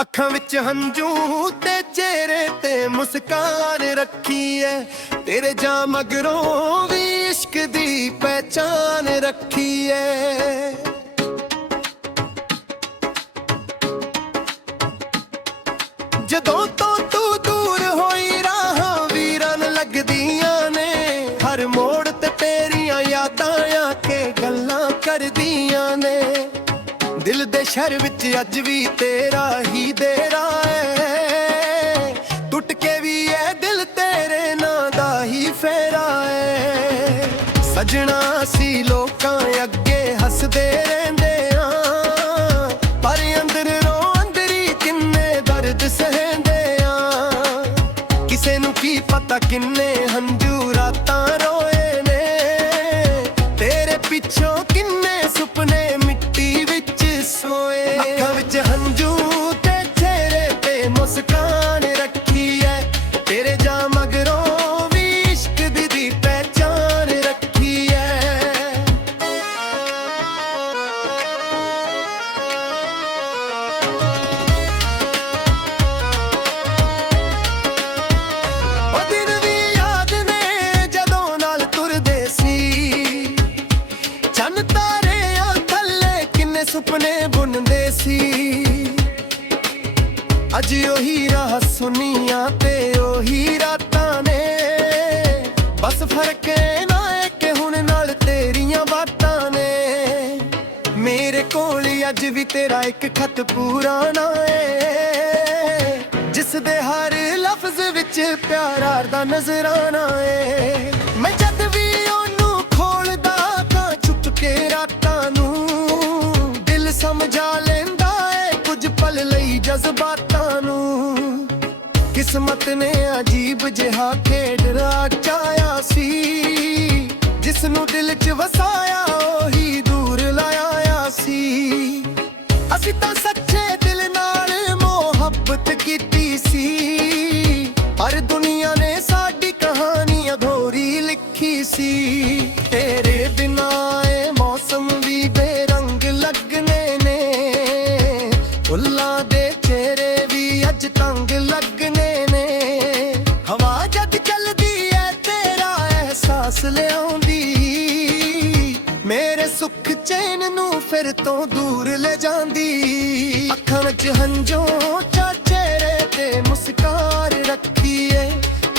ਅੱਖਾਂ ਵਿੱਚ ਹੰਝੂ ਤੇ ਚਿਹਰੇ ਤੇ ਮੁਸਕਾਨ ਰੱਖੀ ਐ। ਤੇਰੇ ਜਾ ਮਗਰੋਂ ਵੀ ਇਸ਼ਕ ਦੀ ਪਹਿਚਾਨ ਰੱਖੀ ਐ। ਜਦੋਂ ਤੋਂ ਤੂੰ ਦੂਰ ਹੋਈ ਰਾਹਾਂ ਵੀਰਨ ਲੱਗਦੀਆਂ ਨੇ। ਹਰ ਮੋੜ ਤੇ ਤੇਰੀਆਂ ਯਾਦਾਂ ਆ ਕੇ ਗੱਲਾਂ ਕਰਦੀਆਂ ਨੇ। ਦਿਲ ਦੇ ਸ਼ਹਿਰ ਵਿੱਚ ਅੱਜ ਵੀ ਤੇਰਾ ਹੀ ਡੇਰਾ ਏ। ਟੁੱਟ ਕੇ ਵੀ ਇਹ ਦਿਲ ਤੇਰੇ ਨਾਂ ਦਾ ਹੀ ਫੇਰਾ ਏ। ਸਜਣਾ ਸੀ ਲੋਕਾਂ ਅੱਗੇ ਹੱਸਦੇ ਰਹਿੰਦੇ ਆ, ਪਰ ਅੰਦਰੋਂ ਅੰਦਰੀ ਕਿੰਨੇ ਦਰਦ ਸਹਿੰਦੇ ਆ। ਕਿਸੇ ਨੂੰ ਕੀ ਪਤਾ ਕਿੰਨੇ ਹੰਝੂ ਰਾਤਾਂ ਰੋਏ ਨੇ। ਤੇਰੇ ਪਿੱਛੋਂ ਕਿੰਨੇ ਸੁਪਨੇ ਮਿੱਟੀ ਵਿੱਚ ਸੋਏ। ਅੱਖਾਂ ਵਿੱਚ ਹੰਝੂ ਤੇ ਚਿਹਰੇ ਤੇ ਮੁਸਕਾਨ ਰੱਖੀ ਐ। ਤੇਰੇ ਜਾ ਮਗਰੋਂ ਵੀ ਇਸ਼ਕ ਦੀ ਪਹਿਚਾਨ ਰੱਖੀ ਐ। ਉਹ ਦਿਨ ਵੀ ਯਾਦ ਨੇ ਜਦੋਂ ਨਾਲ ਤੁਰਦੇ ਸੀ। ਚੰਨ ਤਾਰਿਆਂ ਥੱਲੇ ਕਿੰਨੇ ਸੁਪਨੇ ਬੁਣਦੇ ਸੀ। ਅੱਜ ਉਹੀ ਰਾਹ ਸੁਨੀਆਂ ਤੇ ਉਹੀ ਰਾਤਾਂ ਨੇ। ਬਸ ਫਰਕ ਨਾ ਏ ਕਿ ਹੁਣ ਨਾਲ ਤੇਰੀਆਂ ਬਾਤਾਂ ਨੇ। ਮੇਰੇ ਕੋਲ ਅੱਜ ਵੀ ਤੇਰਾ ਇੱਕ ਖਤ ਪੁਰਾਣਾ ਏ, ਜਿਸ ਦੇ ਹਰ ਲਫ਼ਜ਼ ਵਿੱਚ ਪਿਆਰ ਦਾ ਨਜ਼ਰਾਨਾ ਏ। ਮੈਂ ਜਦ ਵੀ ਉਹਨੂੰ ਖੋਲਦਾ ਤਾਂ ਚੁੱਪ ਕੇ ਰਾਤਾਂ ਨੂੰ। ਦਿਲ ਸਮਝਾ ਲੈਂਦਾ ਏ ਕੁਝ ਪਲ ਲਈ ਜਜ਼ਬਾਤਾਂ ਨੂੰ। ਕਿਸਮਤ ਨੇ ਅਜੀਬ ਜਿਹਾ ਖੇਡ ਰਚਾਇਆ ਸੀ। ਜਿਸ ਨੂੰ ਦਿਲ 'ਚ ਵਸਾਇਆ ਉਹੀ ਦੂਰ ਲਾਇਆ ਸੀ। ਅਸੀਂ ਤਾਂ ਸੱਚੇ ਦਿਲ ਨਾਲ ਮੁਹੱਬਤ ਕੀਤੀ ਸੀ, ਪਰ ਦੁਨੀਆ ਨੇ ਸਾਡੀ ਕਹਾਣੀ ਅਧੂਰੀ ਲਿਖੀ ਸੀ। ਤੇਰੇ ਬਿਨਾਂ ਇਹ ਮੌਸਮ ਵੀ ਬੇਰੰਗ ਲੱਗਣੇ ਨੇ। ਫੁੱਲਾਂ ਦੇ ਚਿਹਰੇ ਵੀ ਅੱਜ ਤੰਗ ਲੱਗਣੇ ਨੇ। ਹਵਾ ਜਦ ਚੱਲਦੀ ਐ ਤੇਰਾ ਅਹਿਸਾਸ ਲਿਆਉਂਦੀ। ਮੇਰੇ ਸੁੱਖ ਚੈਨ ਨੂੰ ਫਿਰ ਤੋਂ ਦੂਰ ਲੈ ਜਾਂਦੀ। ਅੱਖਾਂ ਵਿੱਚ ਹੰਝੂ ਚਿਹਰੇ ਤੇ ਮੁਸਕਾਨ ਰੱਖੀ ਏ।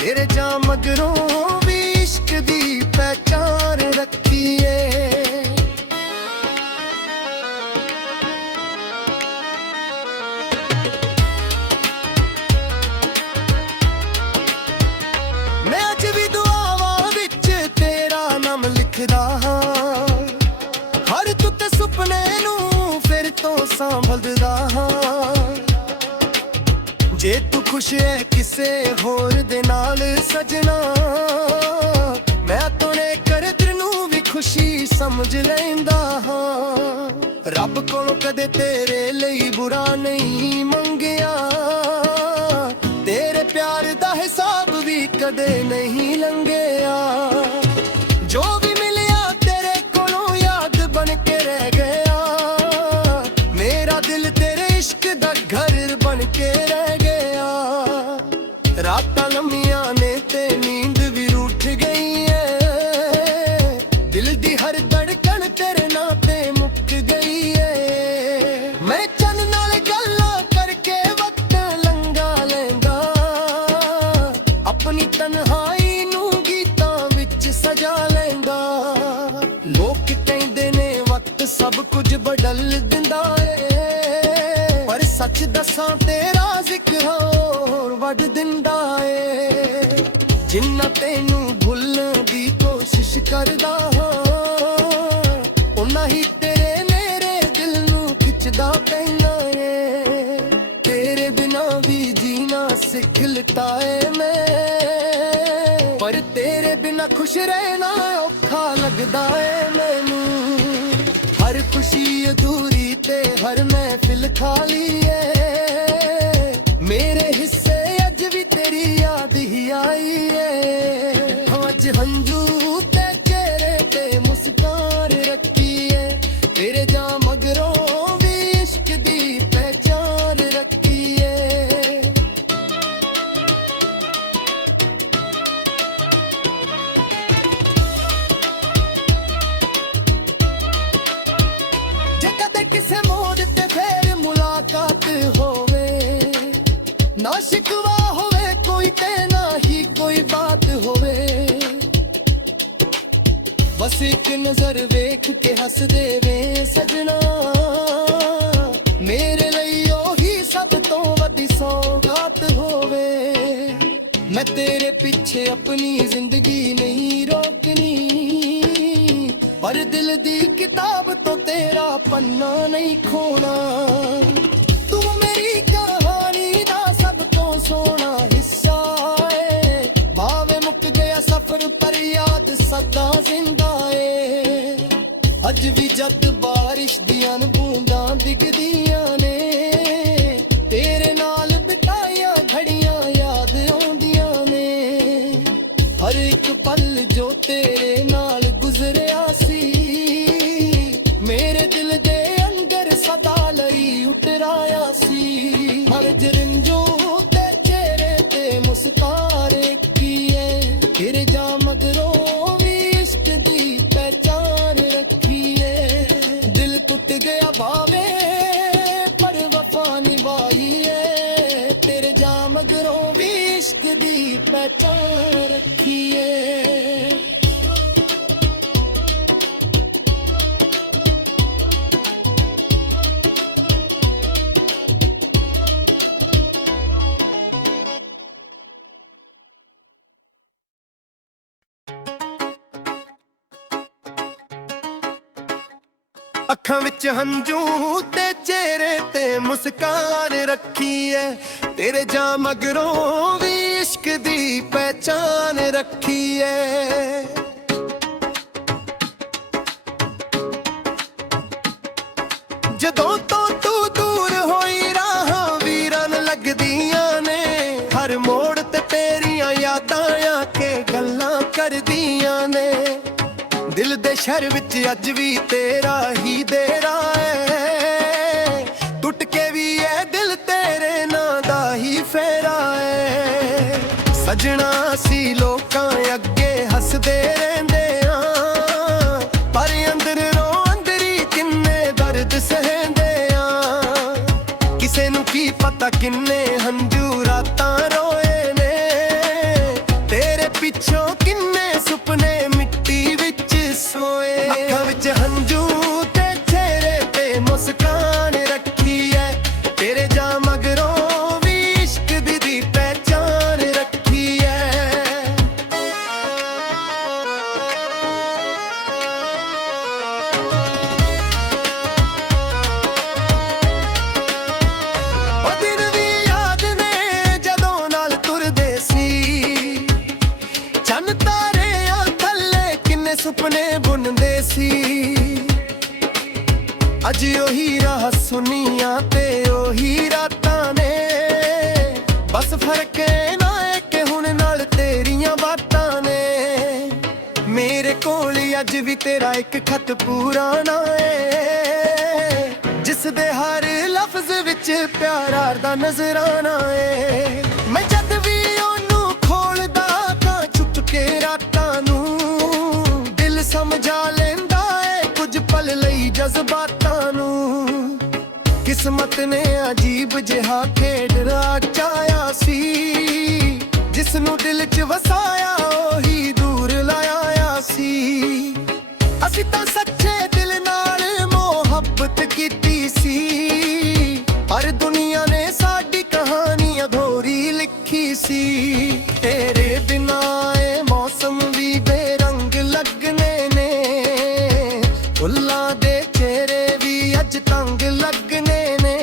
ਤੇਰੇ ਜਾ ਮਗਰੋਂ ਵੀ ਇਸ਼ਕ ਦੀ ਪਹਿਚਾਨ ਰੱਖੀ ਏ। ਮੈਂ ਅੱਜ ਵੀ ਦੁਆਵਾਂ ਵਿੱਚ ਤੇਰਾ ਨਾਮ ਲਿਖਦਾ ਹਾਂ। ਹਰ ਟੁੱਟੇ ਸੁਪਨੇ ਨੂੰ ਫਿਰ ਤੋਂ ਸੰਭਲਦਾ ਹਾਂ। ਜੇ ਤੂੰ ਖੁਸ਼ ਹੈ ਕਿਸੇ ਹੋਰ ਦੇ ਨਾਲ ਸਜਣਾ, ਮੈਂ ਤੋਨੇ ਕਰਦਰ ਨੂੰ ਵੀ ਖੁਸ਼ੀ ਸਮਝ ਲੈਂਦਾ ਹਾਂ। ਰੱਬ ਕੋਲੋਂ ਕਦੇ ਤੇਰੇ ਲਈ ਬੁਰਾ ਨਹੀਂ ਮੰਗਿਆ। ਤੇਰੇ ਪਿਆਰ ਦਾ ਹਿਸਾਬ ਵੀ ਕਦੇ ਨਹੀਂ ਲੰਘਿਆ। ਜੋ ਵੀ ਮਿਲਿਆ ਤੇਰੇ ਕੋਲੋਂ ਯਾਦ ਬਣ ਕੇ ਰਹਿ ਗਿਆ। ਮੇਰਾ ਦਿਲ ਤੇਰੇ ਇਸ਼ਕ ਦਾ ਘਰ ਬਣ ਕੇ ਰਹਿ ਗਿਆ। ਰਾਤਾਂ ਲੰਮੀਆਂ ਨੇ ਤੇ ਨੀਂਦ ਵੀ ਰੁੱਠ ਗਈ ਏ। ਦਿਲ ਦੀ ਹਰ ਧੜਕਣ ਤੇਰੇ ਨਾਂ ਤੇ ਮੁੱਕ ਗਈ ਏ। ਮੈਂ ਚੰਨ ਨਾਲ ਗੱਲਾਂ ਕਰਕੇ ਵਕਤ ਲੰਘਾ ਲੈਂਦਾ। ਆਪਣੀ ਤਨਹਾਈ ਨੂੰ ਗੀਤਾਂ ਵਿੱਚ ਸਜਾ ਲੈਂਦਾ। ਲੋਕ ਕਹਿੰਦੇ ਨੇ ਵਕਤ ਸਭ ਕੁਝ ਬਦਲ ਦਿੰਦਾ ਏ, ਪਰ ਸੱਚ ਦੱਸਾਂ ਤੇਰਾ ਜ਼ਿਕਰ ਹੋਰ ਵੱਢ ਦਿੰਦਾ ਏ। ਜਿੰਨਾ ਤੈਨੂੰ ਭੁੱਲਣ ਦੀ ਕੋਸ਼ਿਸ਼ ਕਰਦਾ ਹਾਂ, ਉਨਾ ਹੀ ਤੇਰੇ ਮੇਰੇ ਦਿਲ ਨੂੰ ਖਿੱਚਦਾ ਪੈਂਦਾ ਏ। ਤੇਰੇ ਬਿਨਾਂ ਵੀ ਜੀਣਾ ਸਿੱਖ ਲਿੱਤਾ ਏ ਮੈਂ, ਪਰ ਤੇਰੇ ਬਿਨਾਂ ਖੁਸ਼ ਰਹਿਣਾ ਔਖਾ ਲੱਗਦਾ ਏ ਮੈਨੂੰ। ਹਰ ਖੁਸ਼ੀ ਅਧੂਰੀ ਤੇ ਹਰ ਮਹਿਫਿਲ ਖਾਲੀ ਏ। ਮੇਰੇ ਹਿੱਸੇ ਅੱਜ ਵੀ ਤੇਰੀ ਯਾਦ ਹੀ ਆਈ ਏ। ਅੱਜ ਹੰਝੂ ਤੇ ਚਿਹਰੇ ਤੇ ਮੁਸਕਾਨ ਰੱਖੀ ਏ। ਤੇਰੇ ਜਾ ਮਗਰੋਂ ਵੀ ਇਸ਼ਕ ਦੀ ਪਹਿਚਾਨ ਰੱਖੀ ਏ। किसे मोड़ ते फिर मुलाकात होवे, ना शिकवा होवे कोई ते ना ही कोई बात होवे। बस एक नजर वेख के हस देवे सजना, मेरे लिए ओही सब तो वड्डी सौगात होवे। मैं तेरे पीछे अपनी जिंदगी नहीं रोकनी, पर दिल दी किताब तो तेरा पन्ना नहीं खोना। तू मेरी कहानी दा सब तो सोना हिस्सा है, भावे मुक गया सफर पर याद सदा जिंदा है। अज भी जद बारिश दियां बूंदां डिगदियां ने, तेरे नाल बिताईयां घड़ियां याद आउंदियां ने। हर एक पल जो तेरे नाल गुजरिया सी, मेरे दिल दे अंदर सदा लई उतराया सी। हर जरंजो ते चेहरे ते मुस्कान की है, तेरे जा मगरों भी इश्क दी पहचान रखी है। दिल टूट गया भावे पर वफा निभाई है, तेरे जा मगरों भी इश्क दी पहचान रखी है। ਅੱਖਾਂ ਵਿੱਚ ਹੰਝੂ ਤੇ ਚਿਹਰੇ ਤੇ ਮੁਸਕਾਨ ਰੱਖੀ ਐ, ਤੇਰੇ ਜਾ ਮਗਰੋਂ ਵੀ ਇਸ਼ਕ ਦੀ ਪਹਿਚਾਨ ਰੱਖੀ ਐ। ਜਦੋਂ ਤੋਂ ਤੂੰ ਦੂਰ ਹੋਈ ਰਾਹਾਂ ਵੀਰਨ ਲੱਗਦੀਆਂ ਨੇ, ਹਰ ਮੋੜ ਤੇ ਤੇਰੀਆਂ ਯਾਦਾਂ ਆ ਕੇ ਗੱਲਾਂ ਕਰਦੀਆਂ ਨੇ। दिल दे शहर विच अज भी तेरा ही देरा है, टुट के भी है दिल तेरे नां दा ही फेरा है। सजना सी लोकां अगे हसदे रहिंदे आ, पर अंदर रो अंदरी किन्ने दर्द सहंदे आ। किसे नूं की पता किन्ने हंजू रातां रोए ने, तेरे पिछों किन्ने सुपने मिट्टी विच सोए। ਅੱਖਾਂ ਵਿੱਚ ਹੰਝੂ ਤੇ ਚਿਹਰੇ ਤੇ ਮੁਸਕਾਨ ਰੱਖੀ ਐ, ਤੇਰੇ ਜਾ ਮਗਰੋਂ ਵੀ ਇਸ਼ਕ ਦੀ ਪਹਿਚਾਨ ਰੱਖੀ ਐ। ਉਹ ਦਿਨ ਵੀ ਯਾਦ ਨੇ ਜਦੋਂ ਨਾਲ ਤੁਰਦੇ ਸੀ, ਚੰਨ ਤਾਰਿਆਂ ਥੱਲੇ ਕਿੰਨੇ ਸੁਪਨੇ ਬੁਣਦੇ ਸੀ। ਅੱਜ ਉਹੀ ਰਾਹ ਸੁਨੀਆਂ ਤੇ ਉਹੀ ਰਾਤਾਂ ਨੇ, ਬਸ ਫਰਕ ਨਾ ਏ ਕਿ ਹੁਣ ਨਾਲ ਤੇਰੀਆਂ ਬਾਤਾਂ ਨੇ। ਮੇਰੇ ਕੋਲ ਅੱਜ ਵੀ ਤੇਰਾ ਇੱਕ ਖਤ ਪੁਰਾਣਾ ਏ, ਜਿਸ ਦੇ ਹਰ ਲਫ਼ਜ਼ ਵਿੱਚ ਪਿਆਰ ਦਾ ਨਜ਼ਰਾਨਾ ਏ। ਮੈਂ ਜਦ ਵੀ ਉਹਨੂੰ ਖੋਲਦਾ ਤਾਂ ਚੁੱਪ ਕੇ ਰਾਤਾਂ ਨੂੰ, ਦਿਲ ਸਮਝਾ ਲੈਂਦਾ ਏ ਕੁਝ ਪਲ ਲਈ ਜਜ਼ਬਾਤਾਂ ਨੂੰ। ਕਿਸਮਤ ਨੇ ਅਜੀਬ ਜਿਹਾ ਖੇਡ ਰਚਾਇਆ ਸੀ, ਜਿਸ ਨੂੰ ਦਿਲ 'ਚ ਵਸਾਇਆ ਉਹੀ ਦੂਰ ਲਾਇਆ ਸੀ। ਅਸੀਂ ਤਾਂ ਸੱਚੇ ਦਿਲ ਨਾਲ ਮੁਹੱਬਤ ਕੀਤੀ ਸੀ, ਪਰ ਦੁਨੀਆ ਨੇ ਸਾਡੀ ਕਹਾਣੀ ਅਧੂਰੀ ਲਿਖੀ ਸੀ। ਤੇਰੇ ਬਿਨਾਂ ਇਹ ਮੌਸਮ ਵੀ ਬੇਰੰਗ ਲੱਗਨੇ ਨੇ, ਫੁੱਲਾਂ ਦੇ ਚਿਹਰੇ ਵੀ ਅੱਜ ਤੰਗ ਲੱਗਨੇ ਨੇ।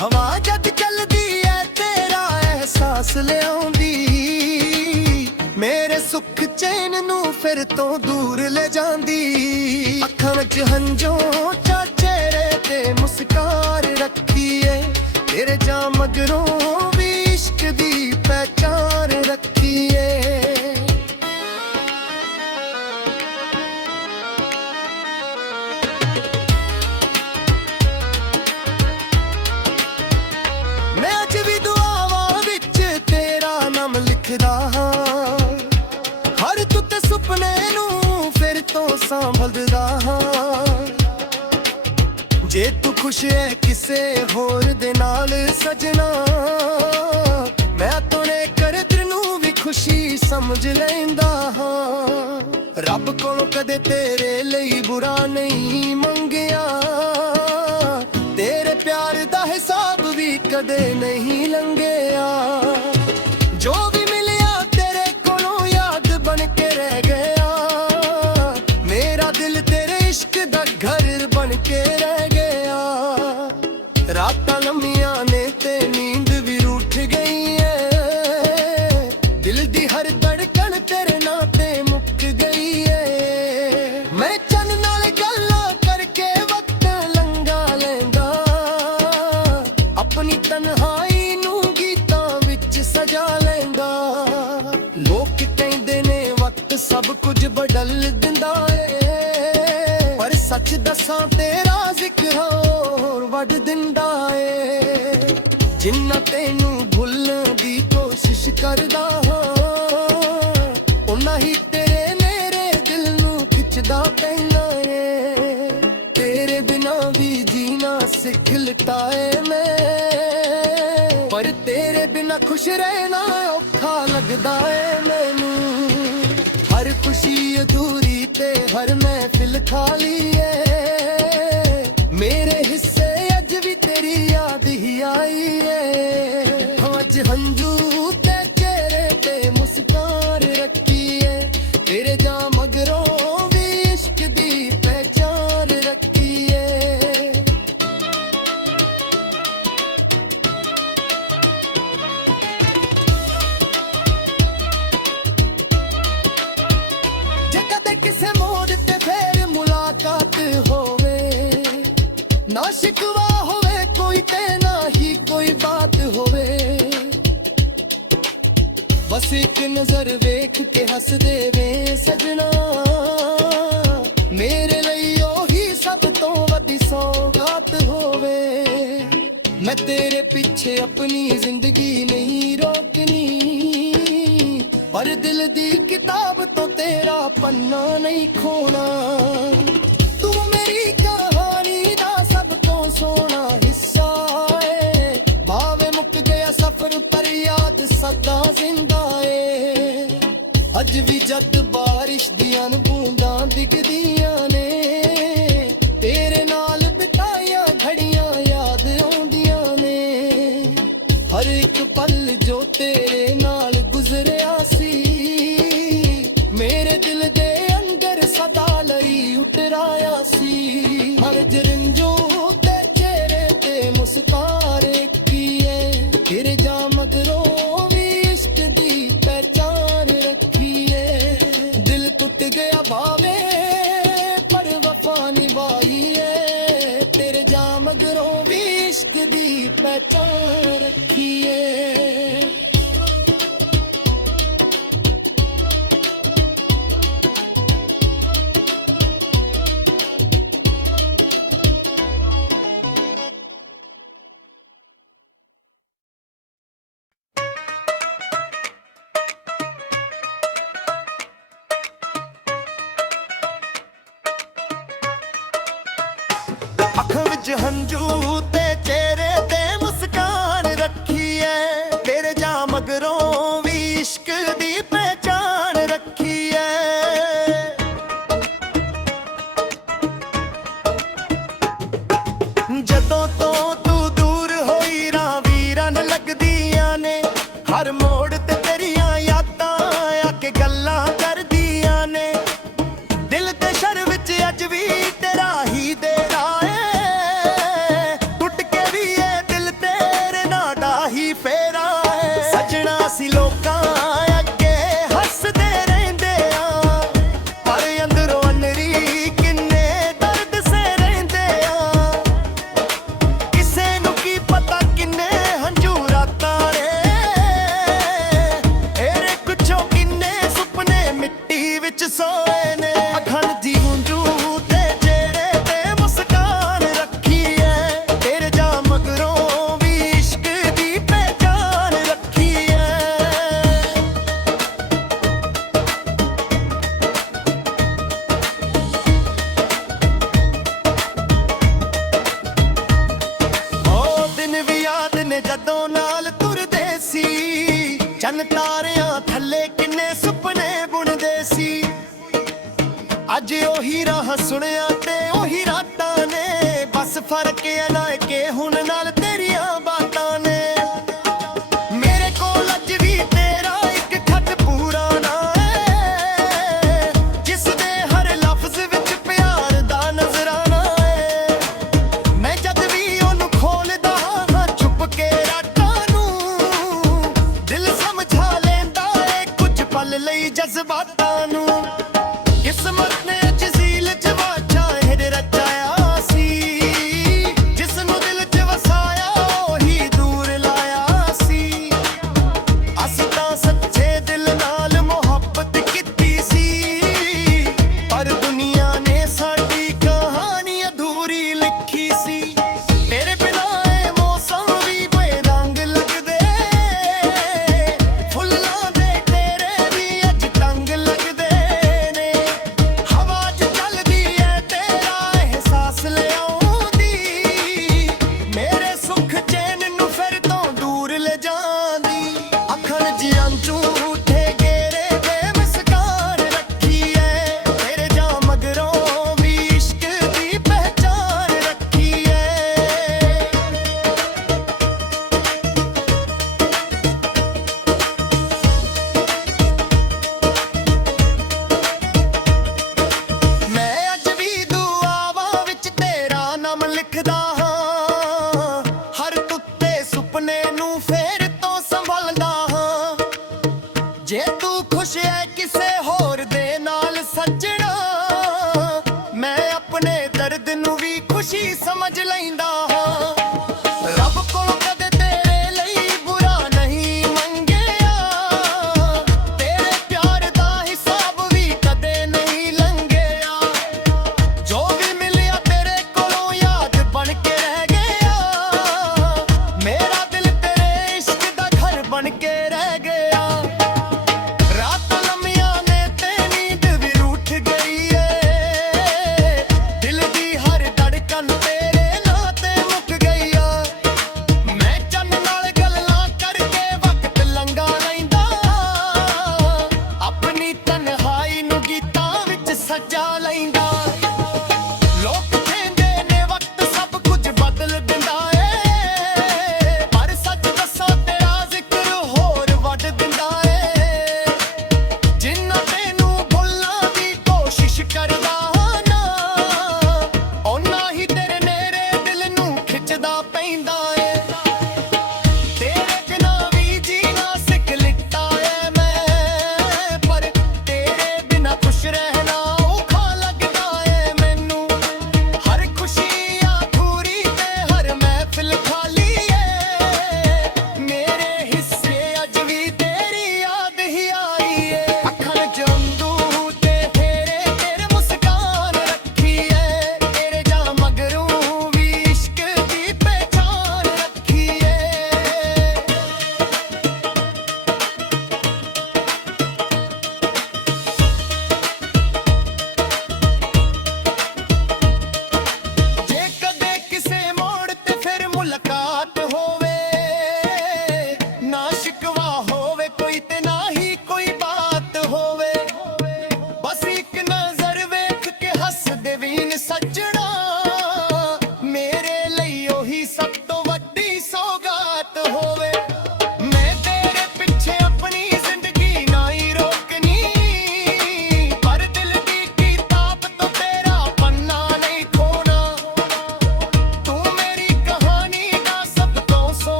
ਹਵਾ ਜਦ ਚੱਲਦੀ ਐ ਤੇਰਾ ਅਹਿਸਾਸ ਲਿਆਉਂਦੀ, ਮੇਰੇ ਸੁੱਖ ਚੈਨ ਨੂੰ ਫਿਰ ਤੋਂ ਦੂਰ ਲੈ ਜਾਂਦੀ। ਅੱਖਾਂ ਵਿੱਚ ਹੰਝੂ ਤੇ ਚਿਹਰੇ ਤੇ ਮੁਸਕਾਨ ਰੱਖੀ ਏ, ਤੇਰੇ ਜਾ ਮਗਰੋਂ ਵੀ ਇਸ਼ਕ ਦੀ ਪਹਿਚਾਨ ਰੱਖੀ ਏ। ਸੰਭਲਦਾ ਹਾਂ, ਜੇ ਤੂੰ ਖੁਸ਼ ਹੈ ਕਿਸੇ ਹੋਰ ਦੇ ਨਾਲ ਸਜਣਾ, ਮੈਂ ਤੋਨੇ ਕਰਦਰ ਨੂੰ ਵੀ ਖੁਸ਼ੀ ਸਮਝ ਲੈਂਦਾ ਹਾਂ। ਰੱਬ ਕੋਲੋਂ ਕਦੇ ਤੇਰੇ ਲਈ ਬੁਰਾ ਨਹੀਂ ਮੰਗਿਆ, ਤੇਰੇ ਪਿਆਰ ਦਾ ਹਿਸਾਬ ਵੀ ਕਦੇ ਨਹੀਂ ਲੰਘਿਆ। ਜੋ ਵੀ ਮਿਲਿਆ ਤੇਰੇ ਕੋਲੋਂ ਯਾਦ ਬਣ ਕੇ ਰਹਿ ਗਿਆ, ਮੇਰਾ ਦਿਲ ਤੇਰੇ ਇਸ਼ਕ ਦਾ ਘਰ ਬਣ ਕੇ ਰਹਿ ਗਿਆ। ਰਾਤਾਂ ਲੰਮੀਆਂ ਨੇ ਤੇ ਨੀਂਦ ਵੀ ਰੁੱਠ ਗਈ ਏ, ਦਿਲ ਦੀ ਹਰ ਧੜਕਣ ਤੇਰੇ ਨਾਂ ਤੇ ਮੁੱਕ ਗਈ ਏ। ਮੈਂ ਚੰਨ ਨਾਲ ਗੱਲਾਂ ਕਰਕੇ ਵਕਤ ਲੰਘਾ ਲੈਂਦਾ, ਆਪਣੀ ਤਨਹਾਈ ਨੂੰ ਗੀਤਾਂ ਵਿੱਚ ਸਜਾ ਲੈਂਦਾ। ਲੋਕ ਕਹਿੰਦੇ ਨੇ ਵਕਤ ਸਭ ਕੁਝ ਬਦਲ ਦਿੰਦਾ ਏ, ਪਰ ਸੱਚ ਦੱਸਾਂ ਤੇਰਾ ਜ਼ਿਕਰ ਹੋਰ ਵੱਢ ਦਿੰਦਾ ਏ। ਜਿੰਨਾ ਤੈਨੂੰ ਭੁੱਲਣ ਦੀ ਕੋਸ਼ਿਸ਼ ਕਰਦਾ ਹਾਂ, ਉਨਾ ਹੀ ਤੇਰੇ ਮੇਰੇ ਦਿਲ ਨੂੰ ਖਿੱਚਦਾ ਪੈਂਦਾ ਏ। ਤੇਰੇ ਬਿਨਾਂ ਵੀ ਜੀਣਾ ਸਿੱਖ ਲਿੱਤਾ ਏ ਮੈਂ, ਪਰ ਤੇਰੇ ਬਿਨਾਂ ਖੁਸ਼ ਰਹਿਣਾ ਔਖਾ ਲੱਗਦਾ ਏ ਮੈਨੂੰ। ਹਰ ਖੁਸ਼ੀ ਅਧੂਰੀ ਤੇ ਹਰ ਮਹਿਫਿਲ ਖਾਲੀ ਏ, ਮੇਰੇ ਹਿੱਸੇ ਅੱਜ ਵੀ ਤੇਰੀ ਯਾਦ ਹੀ ਆਈ ਏ। ਅੱਜ ਹੰਝੂ ਤੇ ਚਿਹਰੇ ਤੇ ਮੁਸਕਾਨ ਰੱਖੀ ਏ, ਤੇਰੇ ਜਾਂ ਮਗਰੋਂ ਵੀ ਇਸ਼ਕ ਦੀ ਪਹਿਚਾਨ ਰੱਖੀ ਏ। ਜੇ ਕਦੇ ਕਿਸੇ ਮੋੜ ਤੇ ਫੇਰ ਮੁਲਾਕਾਤ ਹੋਵੇ, ਨਾ ਸ਼ਿਕਵਾ ਹੋਵੇ ਕੋਈ ਤੇ ਨਾ ਹੀ ਕੋਈ ਬਾਤ ਹੋਵੇ, ਬਸ ਇੱਕ ਨਜ਼ਰ ਵੇਖ ਕੇ ਹੱਸ ਦੇਵੇ ਸਜਣਾ, ਮੇਰੇ ਲਈ ਉਹੀ ਸਭ ਤੋਂ ਵੱਡੀ ਸੌਗਾਤ ਹੋਵੇ। ਮੈਂ ਤੇਰੇ ਪਿੱਛੇ ਆਪਣੀ ਜ਼ਿੰਦਗੀ ਨਹੀਂ ਰੋਕਣੀ, ਪਰ ਦਿਲ ਦੀ ਕਿਤਾਬ ਤੋਂ ਤੇਰਾ ਪੰਨਾ ਨਹੀਂ ਖੋਣਾ। ਤੂੰ ਮੇਰੀ ਕਹਾਣੀ ਦਾ ਸਭ ਤੋਂ ਸੋਹਣਾ ਹਿੱਸਾ ਏ, ਭਾਵੇਂ ਮੁੱਕ ਗਿਆ ਸਫ਼ਰ ਪਰ ਯਾਦ ਸਦਾ ਜ਼ਿੰਦਾ ਏ। ਅੱਜ ਵੀ ਜਦ ਬਾਰਿਸ਼ ਦੀਆਂ ਬੂੰਦਾਂ ਡਿੱਗਦੀਆਂ ਨੇ, ਤੇਰੇ ਨਾਲ ਬਿਤਾਈਆਂ ਘੜੀਆਂ ਯਾਦ ਆਉਂਦੀਆਂ ਨੇ। ਹਰ ਇੱਕ ਪਲ ਜੋ ਤੇਰੇ ਨਾਲ ਗੁਜ਼ਰਿਆ ਸੀ, ਮੇਰੇ ਦਿਲ ਦੇ ਅੰਦਰ ਸਦਾ ਲਈ ਉਤਰਾਇਆ ਸੀ। ਹਰ ਜਰੰਜੋ ਤੇ ਚਿਹਰੇ ਤੇ ਮੁਸਕਾਨ ਰੱਖੀਏ, ਤੇਰੇ ਜਾਂ ਮਗਰੋਂ ਵੀ ਇਸ਼ਕ ਦੀ ਪਹਿਚਾਨ ਰੱਖੀਏ। ਦਿਲ ਟੁੱਟ ਗਿਆ ਭਾਵੇਂ ਪਰ ਵਫਾ ਨਿਭਾਈਏ, ਤੇਰੇ ਜਾਂ ਮਗਰੋਂ ਵੀ ਇਸ਼ਕ ਦੀ ਪਹਿਚਾਨ ਰੱਖੀਏ। ਅੱਖਾਂ ਵਿੱਚ ਹੰਝੂ ਤੇ ਚਿਹਰੇ ਤੇ ਮੁਸਕਾਨ ਰੱਖੀ ਏ, ਤੇਰੇ ਜਾਂ ਮਗਰੋਂ ਵੀ ਇਸ਼ਕ ਦੀ ਪਹਿਚਾਨ ਰੱਖੀ ਏ। ਜਦੋਂ ਤੋਂ ਤੂੰ ਦੂਰ ਹੋਈ ਰਾਹ ਵੀਰਨ ਲੱਗਦੀਆਂ ਨੇ, ਹਰ ਮੋੜ ਤੇ ਤੇਰੀਆਂ ਯਾਦਾਂ ਆ ਕੇ ਗੱਲਾਂ ਕਰਦੀਆਂ ਨੇ। ਦਿਲ ਤੇ ਸ਼ਰ ਵਿੱਚ ਅੱਜ ਵੀ ਤੇਰਾ ਹੀ ਦੇਣਾ ਏ, ਟੁੱਟ ਕੇ ਵੀ ਇਹ ਦਿਲ ਤੇਰੇ ਨਾਲ ਦਾ ਹੀ ਫੇਰਾ ਏ। ਸਜਣਾ ਸੀ ਲੋਕਾਂ ਅੱਗੇ ਹੱਸਦੇ ਰਹਿੰਦੇ ਆ, ਪਰ ਅੰਦਰੋਂ ਅਨਰੀ ਕਿੰਨੇ ਦਰਦ ਸੇ ਰਹਿੰਦੇ ਆ। ਚੰਨ ਤਾਰਿਆਂ ਥੱਲੇ ਕਿੰਨੇ ਸੁਪਨੇ ਬੁਣਦੇ ਸੀ ਅੱਜ ਉਹੀ ਰਾਹ ਸੁਣਿਆ ਤੇ ਉਹੀ ਰਾਤਾਂ ਨੇ ਬਸ ਫਰਕ ਐ ਨਾ ਕਿ ਹੁਣ ਨਾਲ ਤੇਰੀਆਂ ਬਾਤਾਂ ਨੇ ਮੇਰੇ ਕੋਲ ਅੱਜ ਵੀ ਤੇਰਾ ਇੱਕ ਖੱਤ ਪੂਰਾ ਨਾ ਏ ਜਿਸ ਦੇ ਹਰ ਲਫ਼ਜ਼ ਵਿੱਚ ਪਿਆਰ ਦਾ ਨਜ਼ਰਾਨਾ ਏ ਮੈਂ ਜਦ ਵੀ ਉਹਨੂੰ ਖੋਲਦਾ ਹਾਂ ਛੁਪ ਕੇ ਰਾਤਾਂ ਨੂੰ ਦਿਲ ਸਮਝਾ ਲੈਂਦਾ ਏ ਕੁਝ ਪਲ ਲਈ ਜਜ਼ਬਾਤਾਂ ਨੂੰ ਕਿਸਮਤ ਨੇ ਝੀਲ ਚ ਵਾਚਾ ਇਹ ਰਚਾਇਆ ਸੀ ਜਿਸ ਨੂੰ ਦਿਲ ਚ ਵਸਾ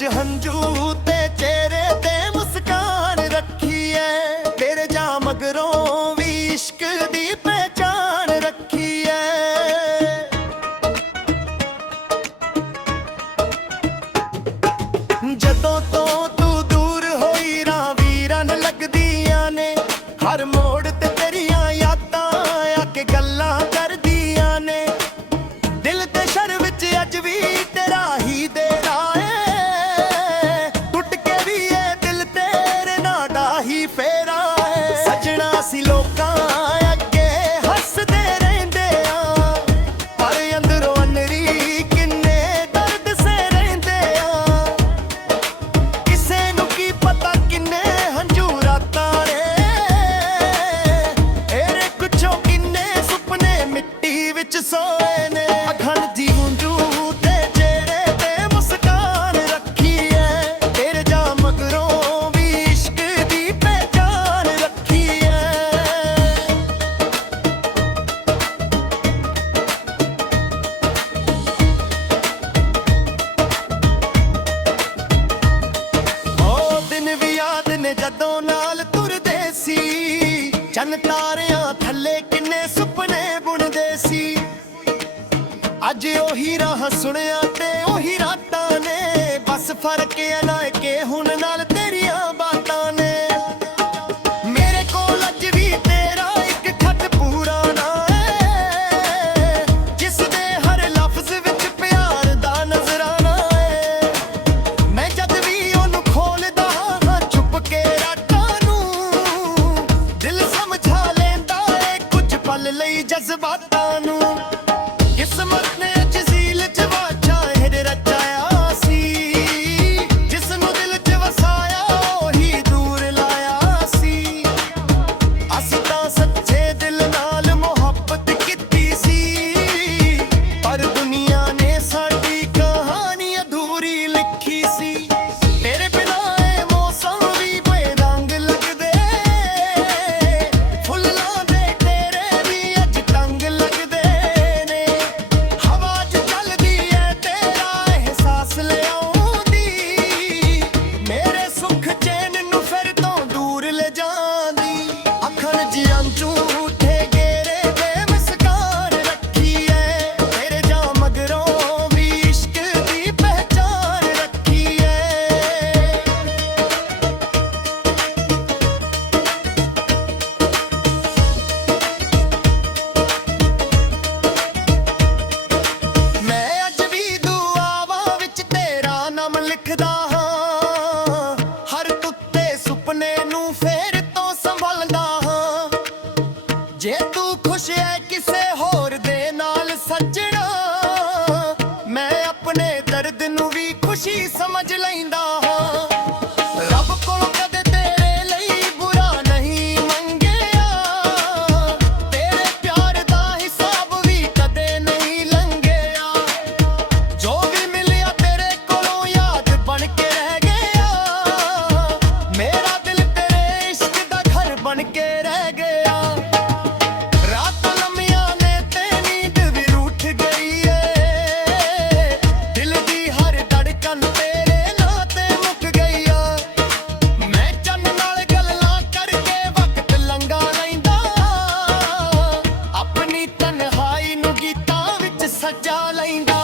'ਚ ਹੰਝੂ ਤੇ ਚਿਹਰੇ ਤੇ ਮੁਸਕਾਨ ਰੱਖੀ ਐ ਤੇਰੇ ਜਾ ਮਗਰੋਂ ਵੀ ਇਸ਼ਕ ਦੀ ਪਹਿਚਾਨ ਰੱਖੀ ਐ ਜਦੋਂ ਤੋਂ ਤੂੰ ਦੂਰ ਹੋਈ ਰਾਹ ਵੀਰਨ ਲੱਗਦੀਆਂ ਨੇ ਹਰ ਮੋੜ ਤੇ ਤੇਰੀਆਂ ਯਾਦਾਂ ਆ ਕੇ ਗੱਲਾਂ ਕਰਦੀਆਂ ਨੇ ਦਿਲ ਤੇ ਸ਼ਰ ਵਿੱਚ ਅੱਜ ਵੀ ਤੇਰਾ ਹੀ ਦੇਣਾ ਏ ਟੁੱਟ ਕੇ ਵੀ ਇਹ ਦਿਲ ਤੇਰੇ ਨਾਲ ਦਾ ਹੀ ਫੇਰਾ ਏ ਸਜਣਾ ਸੀ ਲੋਕਾਂ ਅੱਗੇ ਹੱਸਦੇ ਰਹਿੰਦੇ ਆ ਪਰ ਅੰਦਰੋਂ ਅਨਰੀ ਕਿੰਨੇ ਦਰਦ ਸੇ ਰਹਿੰਦੇ ਆ ਕਿਸੇ ਨੂੰ ਕੀ ਪਤਾ ਕਿੰਨੇ ਹੰਝੂ ਰਾਤਾਂ ਨੇ ਇਹਦੇ ਕੁਛੋਂ ਕਿੰਨੇ ਸੁਪਨੇ ਮਿੱਟੀ ਵਿੱਚ ਸੋਏ ਨੇ ਅੱਖਾਂ ਦੀ ਹੰਝੂ ਤੇ ਚਿਹਰੇ ਤੇ ਮੁਸਕਾਨ ਰੱਖੀ ਐ ਤੇਰੇ ਜਾ ਮਗਰੋਂ ਵੀ ਇਸ਼ਕ ਦੀ ਪਹਿਚਾਨ ਰੱਖੀ ਐ ਉਹ ਦਿਨ ਵੀ ਯਾਦ ਨੇ ਜਦੋਂ ਨਾਲ ਤੁਰਦੇ ਸੀ ਚੰਨ ਤਾਰਿਆਂ ਥੱਲੇ ਕਿੰਨੇ ਸੁਪਨੇ ਬੁਣਦੇ ਸੀ ਅੱਜ ਉਹੀ ਰਾਹ ਸੁਣਿਆ ਤੇ ਉਹੀ ਰਾਤਾਂ ਨੇ ਬਸ ਫਰਕ ਐ ਨਾ ਕਿ ਹੁਣ ਨਾਲ ਤੇਰੀਆਂ ਬਾਤਾਂ ਨੇ ਮੇਰੇ ਕੋਲ ਅੱਜ ਵੀ ਤੇਰਾ ਇੱਕ ਖੱਤ ਪੂਰਾ ਨਾ ਏ ਜਿਸ ਦੇ ਹਰ ਲਫ਼ਜ਼ ਵਿੱਚ ਪਿਆਰ ਦਾ ਨਜ਼ਰਾਨਾ ਏ ਮੈਂ ਜਦ ਵੀ ਉਹਨੂੰ ਖੋਲਦਾ ਹਾਂ ਚੁੱਪ ਕੇ ਰਾਤਾਂ ਨੂੰ ਦਿਲ ਸਮਝਾ ਲੈਂਦਾ ਏ ਕੁਝ ਪਲ ਲਈ ਜਜ਼ਬਾਤਾਂ ਨੂੰ ਕਿਸਮਤ ਨੇ ਅੱਜ ਜ਼ੀਲ ਚ ਵਾਚਾ ਇਹ ਰਚਾਇਆ ਸੀ ਜਿਸ ਨੂੰ ਦਿਲ ਚ ਵਸਾਇਆ ਉਹੀ ਦੂਰ ਲਾਇਆ ਸੀ ਅਸੀਂ ਤਾਂ ਸੱਚੇ ਦਿਲ ਨਾਲ ਮੁਹੱਬਤ ਕੀਤੀ ਸੀ ਪਰ ਦੁਨੀਆ ਨੇ ਸਾਡੀ ਕਹਾਣੀ ਅਧੂਰੀ ਲਿਖੀ ਸੀ ਤੇਰੇ ਬਿਨਾਂ ਇਹ ਮੌਸਮ ਵੀ ਬੇਰੰਗ ਲੱਗਦੇ ਫੁੱਲਾਂ ਦੇ ਤੇਰੇ ਵੀ ਅੱਜ ਟੰਗ ਲੱਗਦੇ ਨੇ ਹਵਾ 'ਚ ਚੱਲਦੀ ਐ ਤੇਰਾ ਅਹਿਸਾਸ ਲਿਆਉਂਦੀ ਮੇਰੇ ਸੁੱਖ ਚੈਨ ਨੂੰ ਫਿਰ ਤੋਂ ਦੂਰ ਲੈ ਜਾਂਦੀ ਅੱਖਾਂ 'ਚ ਝੂਠੇ ਗੇਰੇ ਤੇ ਮੁਸਕਾਨ ਰੱਖੀ ਐ ਤੇਰੇ ਜਾ ਮਗਰੋਂ ਵੀ ਇਸ਼ਕ ਦੀ ਪਹਿਚਾਨ ਰੱਖੀ ਐ ਮੈਂ ਅੱਜ ਵੀ ਦੁਆਵਾਂ ਵਿੱਚ ਤੇਰਾ ਨਾਮ ਲਿਖਦਾ ਹਾਂ ਹਰ ਟੁੱਟੇ ਸੁਪਨੇ ਨੂੰ ਫੇਰ ਤੋਂ ਸੰਭਲਦਾ ਹਾਂ ਜੇ ਤੂੰ ਖੁਸ਼ ਹੈ ਕਿਸੇ ਹੋਰ ਦੇ ਨਾਲ ਸੱਜਣਾ ਮੈਂ ਆਪਣੇ ਦਰਦ ਨੂੰ ਵੀ ਖੁਸ਼ੀ ਸਮਝ ਲੈਂਦਾ ਹਾਂ ਰੱਬ ਕੋਲੋਂ ਕਦੇ ਤੇਰੇ ਲਈ ਬੁਰਾ ਨਹੀਂ ਮੰਗਿਆ ਤੇਰੇ ਪਿਆਰ ਦਾ ਹਿਸਾਬ ਵੀ ਕਦੇ ਨਹੀਂ ਲੰਘਿਆ ਜੋ ਵੀ ਮਿਲਿਆ ਤੇਰੇ ਕੋਲੋਂ ਯਾਦ ਬਣ ਕੇ ਰਹਿ ਗਿਆ ਮੇਰਾ ਦਿਲ ਤੇਰੇ ਇਸ਼ਕ ਦਾ ਘਰ ਬਣ ਕੇ ਰਹਿ ਗਿਆ ਰਾਤ ਲੰਮੀਆਂ ਨੇ ਤੇ ਨੀਂਦ ਵੀ ਰੁੱਠ ਗਈ ਏ ਦਿਲ ਦੀ ਹਰ ਧੜਕਨ ਤੇਰੇ ਨਾਂ ਤੇ ਮੁੱਕ ਗਈ ਆ ਮੈਂ ਚੰਨ ਨਾਲ ਗੱਲਾਂ ਕਰਕੇ ਵਕਤ ਲੰਘਾ ਲੈਂਦਾ ਆਪਣੀ ਤਨਹਾਈ ਨੂੰ ਗੀਤਾਂ ਵਿੱਚ ਸਜਾ ਲੈਂਦਾ